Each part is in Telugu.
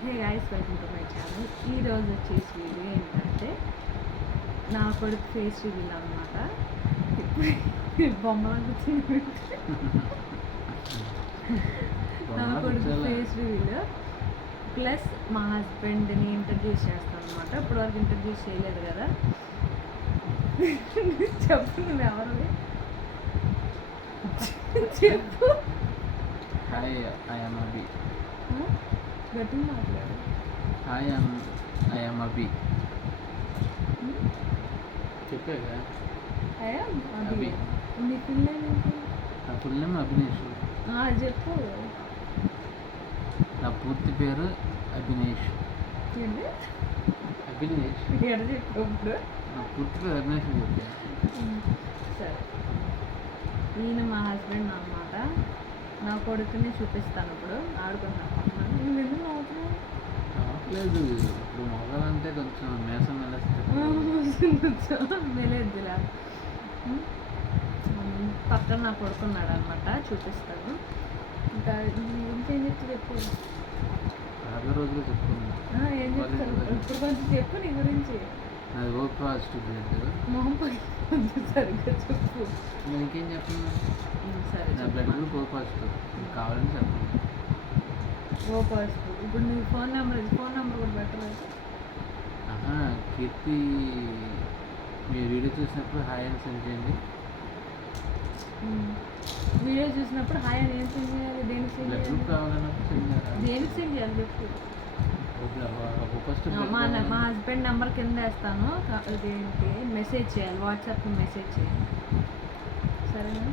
Hey guys welcome to my channel ఈ రోజు వచ్చేసి వీడియో ఏంటంటే నా కొడుకు ఫేస్ రివీల్ అనమాట ఇప్పుడు బొమ్మలా నా కొడుకు ఫేస్ రివీల్ ప్లస్ మా హస్బెండ్ని ఇంట్రడ్యూస్ చేస్తాను అనమాట ఇప్పుడు వరకు ఇంట్రడ్యూస్ చేయలేదు కదా. చెప్పు నువ్వు ఎవరు? చెప్పు. హాయ్ ఐఎమ్ అభి గట్టిగా మాట్లాడు హాయ్ ఐఎమ్ ఐఎమ్ అభి చెప్పాగా అయ్యా అభి. నీ ఏంటి? నా ఫుల్ నేమ్ అభినేష్ ఆ, చెప్పు. నా పూర్తి పేరు అభినేష్ ఏంటి? అభినేష్ చెప్పు నా పూర్తి పేరు అభినేష్ చెప్పా సరే. ఈయన మా హస్బెండ్ అన్నమాట. నా కొడుకుని చూపిస్తాను ఇప్పుడు. ఆడుకుంటాను నువ్వు ఎందుకు నవ్వుతున్నావు? లేదు ఇప్పుడు మొగలంటే కొంచెం మేసం ఉమ్, పక్కన నా కొడుకున్నాడు అనమాట చూపిస్తాను. ఇంకా ఇంకేం చెప్తే చెప్పు. యాభై రోజులు ఏం చెప్తాను ఇప్పుడు కొంచెం చెప్పు నీ గురించి. నాది ఓ పాజిటివ్ బ్లడ్ మొహం సరిగ్గా చెప్పు. నేను ఇంకేం చెప్పను సరే నా బ్లడ్. గ్రూప్ ఓ పాజిటివ్ కావాలని చెప్పండి ఓ పాజిటివ్ ఇప్పుడు నీ ఫోన్ నెంబర్ ఫోన్ నెంబర్ కూడా ఆహా, కీర్తి మీరు వీడియో చూసినప్పుడు హాయ్ అని సెండ్ చేయండి. వీడియో చూసినప్పుడు హాయ్ అని ఏం సెండ్ చేయాలి? దేనికి సెండ్ చేయాలి? దేనికి సెండ్ చేయాలి చెప్పు మా మా హస్బెండ్ నెంబర్ కింద వేస్తాను. ఇదేంటి? మెసేజ్ చేయాలి. వాట్సాప్ మెసేజ్ చేయాలి సరేనా?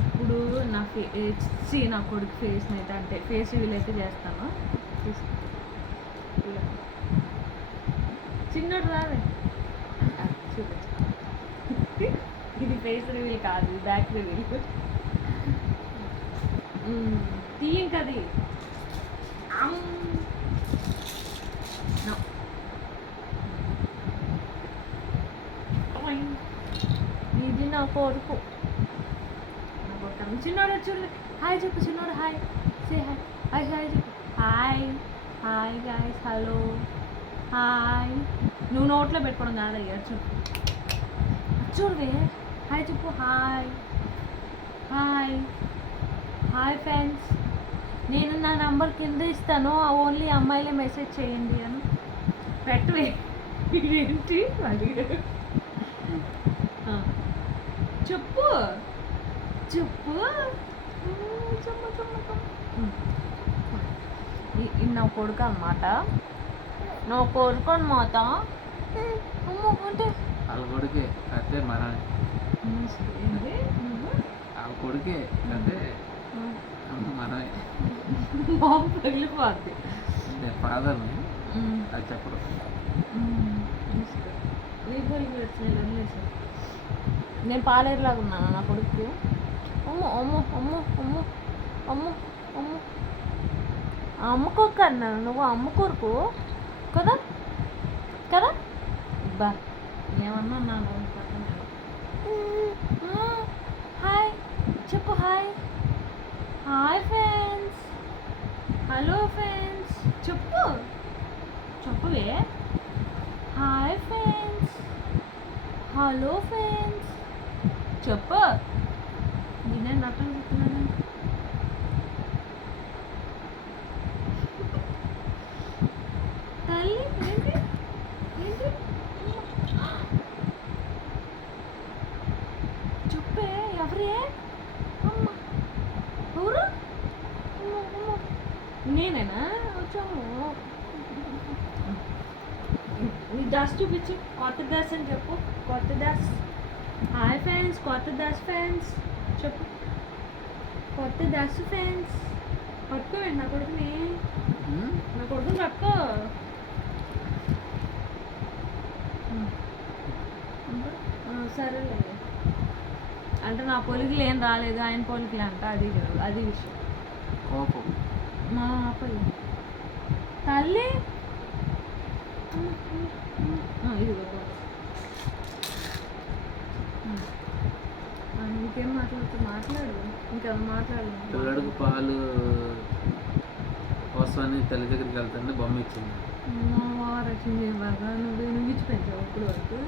ఇప్పుడు నా ఫేస్ నా కొడుకు ఫేస్ని అయితే అంటే ఫేస్ రివీల్ అయితే చేస్తాను. చిన్నోడు చూపించు. ఇది ఫేస్ రివీల్ కాదు బ్యాక్ రివీల్. తీయం కది అమ్. No. ఓయ్. ఇది నా కొడుకు. చిన్నోడు చూడు హాయ్ చెప్పు చిన్నోడు hi say hi hi hi చెప్పు. Hi hi guys hello hi నువ్వు నోట్లో పెట్టుకోవడం కాదయ్య చూడు చూడవే. హాయ్ చెప్పు హాయ్ హాయ్ హాయ్ ఫ్రెండ్స్ నేను నా నంబర్ కింద ఇస్తాను. ఓన్లీ అమ్మాయిలే మెసేజ్ చేయండి అని. పెట్టవే ఇదేంటి అడిగాడు చెప్పు. చెప్పు. నా కొడుకు అనమాట నా కొడుకు అనమాట అమ్మో అంటే? వాళ్ళ కొడుకే అదే మన నువ్వు? వాళ్ళ కొడుకే అదే. మనమే మొహం పగిలిపోద్ది. ఉమ్. అది చెప్పడం నేను పాలేరులాగా ఉన్నాను నా కొడుకు అమ్మో అమ్మో అమ్మో అమ్మో అమ్మో అమ్మో. అమ్మ కొడుకు అన్నాను నువ్వు అమ్మ కొడుకు కదా? కదా? బా ఏమన్నా నాన్న హాయ్ చెప్పు hi. Hi friends. Hello friends. చెప్పు. చెప్పవే. Hi friends. Hello friends. చెప్పు. నేనే నటన చెప్తున్నాను? తల్లి ఏంటి? ఏంటి? చెప్పే ఎవరే? అమ్మ. నేనేనా? వచ్చాము. నీ డ్రెస్ చూపించు. కొత్త డ్రెస్ అని చెప్పు. కొత్త డ్రెస్ హాయ్ ఫ్రెండ్స్ కొత్త డ్రెస్ ఫ్రెండ్స్ చెప్పు. కొత్త డ్రెస్ ఫ్రెండ్స్ పట్టుకోండి నా కొడుకుని. ఉమ్, నా కొడుకుని పట్టుకో. సరేలే. అంటే నా పొలికలు ఏం రాలేదు ఆయన పొలికలు అంట అది అది విషయం. కోపం. మా పల్లి తల్లి? ఆ, ఇదిగో బాబు. ఆ, ఇంకేం మాట్లాడుతూ మాట్లాడు. ఇంకా మాట్లాడు. పిల్లడికి పాలు వస్తాను తల్లి దగ్గరికి వెళ్తాను బొమ్మ ఇచ్చింది. రక్షణ చేయబాగా నువ్వు నువ్వు ఇచ్చి పెంచావు ఇప్పుడు వరకు.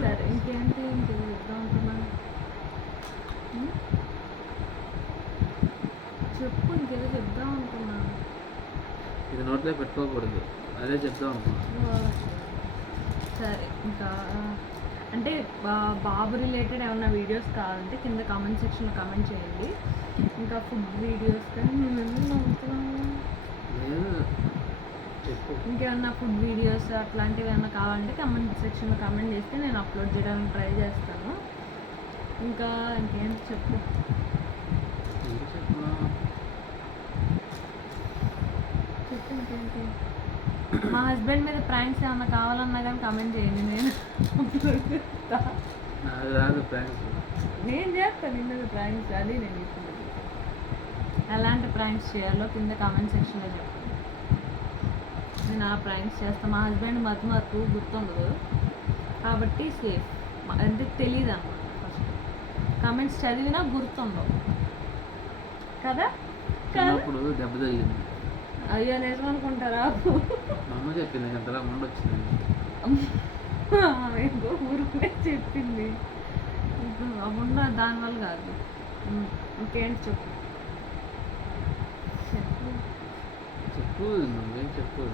సరే ఇంకేంటి? ఇంకేం చెప్దాం అనుకున్నా? ఉమ్? చెప్పు ఇంకేదో చెప్దాం అనుకున్నా. ఇది నోట్లో పెట్టుకోకూడదు. అదే చెప్దాం అనుకున్నాను సరే ఇంకా అంటే బాబు రిలేటెడ్ ఏమైనా వీడియోస్ కావాలంటే కింద కామెంట్ సెక్షన్లో కామెంట్ చేయండి. ఇంకా ఫుడ్ వీడియోస్ కానీ ఇంకేమన్నా ఫుడ్ వీడియోస్ అట్లాంటివి ఏమైనా కావాలంటే కమెంట్ సెక్షన్లో కామెంట్ చేస్తే నేను అప్లోడ్ చేయడానికి ట్రై చేస్తాను. ఇంకా ఇంకేంటి చెప్పు? చెప్పు ఇంకేంటి? మా హస్బెండ్ మీద ప్రాంక్స్ ఏమన్నా కావాలన్నా కానీ కామెంట్ చేయండి. నేను రాదు నేను చేస్తాను నీ మీద ప్రాంక్స్ అది నేను ఇప్పుడు ఎలాంటి ప్రాంక్స్ చేయాలో కింద కామెంట్ సెక్షన్లో చెప్పండి. నేను ఆ ప్రాంక్స్ చేస్తాను మా హస్బెండ్ మతి మత్తు గుర్తుండదు. కాబట్టి సేఫ్ అంటే తెలియదు అన్నమాట ఫస్ట్ కామెంట్స్ చదివినా గుర్తుండవు. కదా కదా? చిన్నప్పుడు దెబ్బ తగిలింది. అయ్యో నిజం అనుకుంటారా? అమ్మ చెప్పింది ఇంతలా ముందు వచ్చింది ఊరుకునే చెప్పింది. ఇప్పుడు అవ్వకుండా దానివల్ల కాదు. ఇంకేంటి చెప్పు? చెప్పు. చెప్పు నువ్వేం చెప్పు.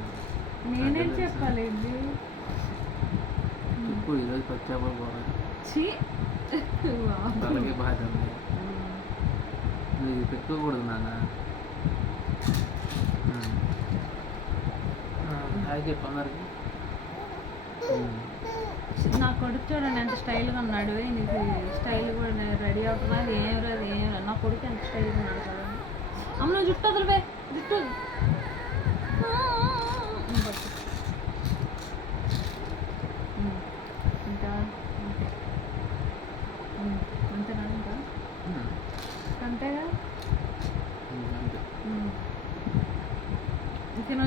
నేనేం చెప్పాలి ఇది చెప్పు ఈరోజు పచ్చాపలు బాబు. అలాగే బాధ ఇది పెట్టుకోకూడదు నాన్న ఉమ్. ఆ, హాయ్ చెప్పు అందరికి. నా కొడుకు చూడండి ఎంత స్టైల్గా ఉన్నాడు. నీకు స్టైల్ కూడా రెడీ అవుతున్నది ఏం లేదు ఏం లేదు. నా కొడుకు ఎంత స్టైల్గా ఉన్నాడు చూడండి. అమ్మ జుట్టు వదిలిపోయి జుట్టు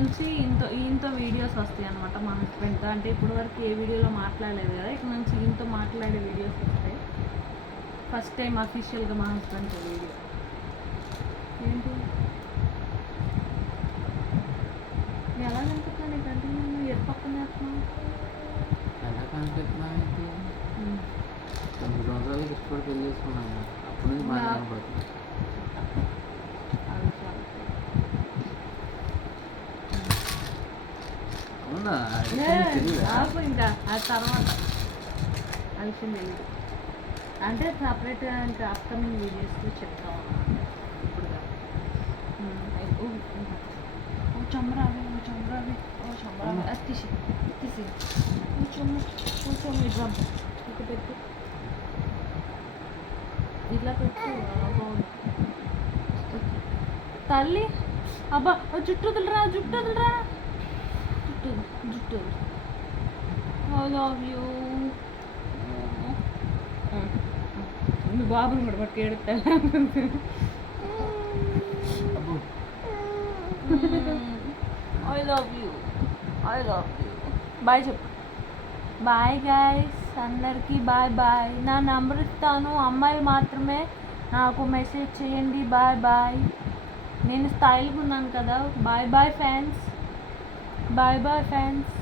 నుంచి ఈయనతో ఈయనతో వీడియోస్ వస్తాయి అనమాట మా హస్బెండ్తో అంటే ఇప్పుడు వరకు ఏ వీడియోలో మాట్లాడలేదు కదా ఇక నుంచి ఈయనతో మాట్లాడే వీడియోస్ వస్తాయి. ఫస్ట్ టైం అఫీషియల్గా మా హస్బెండ్తో వీడియో ఏంటి? ఎలా కనిపిస్తున్నా నీకు అంటే నేను ఎరు పక్కన ఎలా కనిపిస్తున్నా అయితే తొమ్మిది సంవత్సరాలకి ఇష్టపడి పెళ్ళి చేసుకున్నాను. అప్పటి నుంచి నా- కనపడుతుంది అది చాలు. అవునా ఆ ఏ, విషయం తెలీదా? ఆపు ఇంకా ఆ తర్వాత ఆ విషయం తెలియదు అంటే సపరేట్గా ఇంకా అప్కమింగ్ వీడియోస్లో చెప్తాం ఇప్పుడు ఓ, ఓ, ఓ చంద్రావి ఓ చంద్రావి అది తీసి తీసి. ఓ చొమ్ము ఓ చొమ్ము ఇట్లా ఇక పెట్టు. ఇట్లా పెట్టు బాగుంది తల్లి అబ్బా ఓ జుట్టు వదిలిరా జుట్టు వదిలిరా. జుట్టు జుట్టు ఐ లవ్ యూ బాబుని కూడా పట్టుకు అబ్బో I love you I love you bye చెప్పు బాయ్ గాయస్ అందరికీ బాయ్ బాయ్ నా నంబర్ ఇస్తాను. అమ్మాయిలు మాత్రమే నాకు మెసేజ్ చేయండి. బాయ్ బాయ్ నేను స్టైల్గా ఉన్నాను కదా. Bye bye fans bye bye fans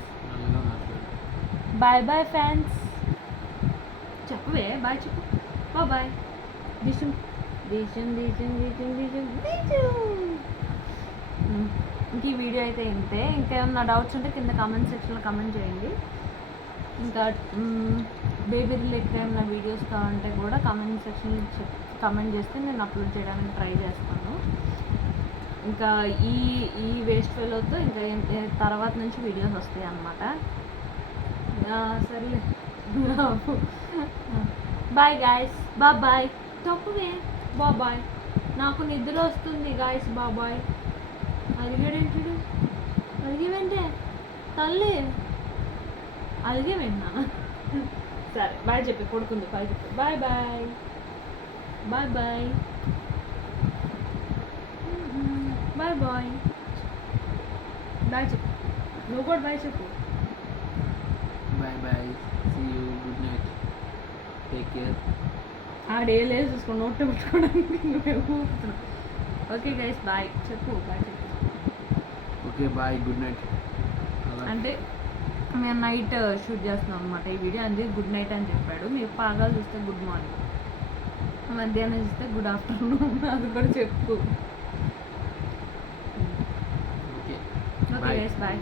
bye bye fans చెప్పవే బాయ్ చెప్పు. బాయ్ బాయ్ దిశం దిశం దిశం దిశం దిశం ఇంక ఈ వీడియో అయితే ఇంతే. ఇంకేమన్నా డౌట్స్ ఉంటే కింద కామెంట్ సెక్షన్లో కామెంట్ చేయండి. ఇంకా బేబీ రిలేటెడ్ ఏమైనా వీడియోస్ కావాలంటే కూడా కామెంట్ సెక్షన్లో కామెంట్ చేస్తే నేను అప్లోడ్ చేయడానికి ట్రై చేస్తాను. ఇంకా ఈ ఈ వేస్ట్ ఫెలోతో ఇంకా తర్వాత నుంచి వీడియోస్ వస్తాయి అన్నమాట. సరే బాయ్ గాయస్ బాబాయ్ బాయ్ తప్పువే. బాయ్ నాకు నిద్ర వస్తుంది గాయస్ బాయ్ అడిగాడేంటాడు అడిగేవేంటే తల్లి. అడిగేవేంటి సరే బాయ్ చెప్పి. కొడుకుంది. బాయ్ చెప్పి. Bye bye bye bye bye bye చెప్పు నువ్వు కూడా బాయ్ చెప్పు bye bye see you good night take care ఆడే లేదు చూసుకోండి నోట్ పెట్టుకోవడానికి నువ్వే ఓకే గైస్ బాయ్ చెప్పు బాయ్ చెప్పు ఓకే బాయ్ గుడ్ నైట్ అంటే మేము నైట్ షూట్ చేస్తున్నాం అనమాట ఈ వీడియో అందుకే గుడ్ నైట్ అని చెప్పాడు. మీరు పాగాలు చూస్తే గుడ్ మార్నింగ్ మధ్యాహ్నం చూస్తే గుడ్ ఆఫ్టర్నూన్ అది కూడా చెప్పు. Okay okay Bye. Guys bye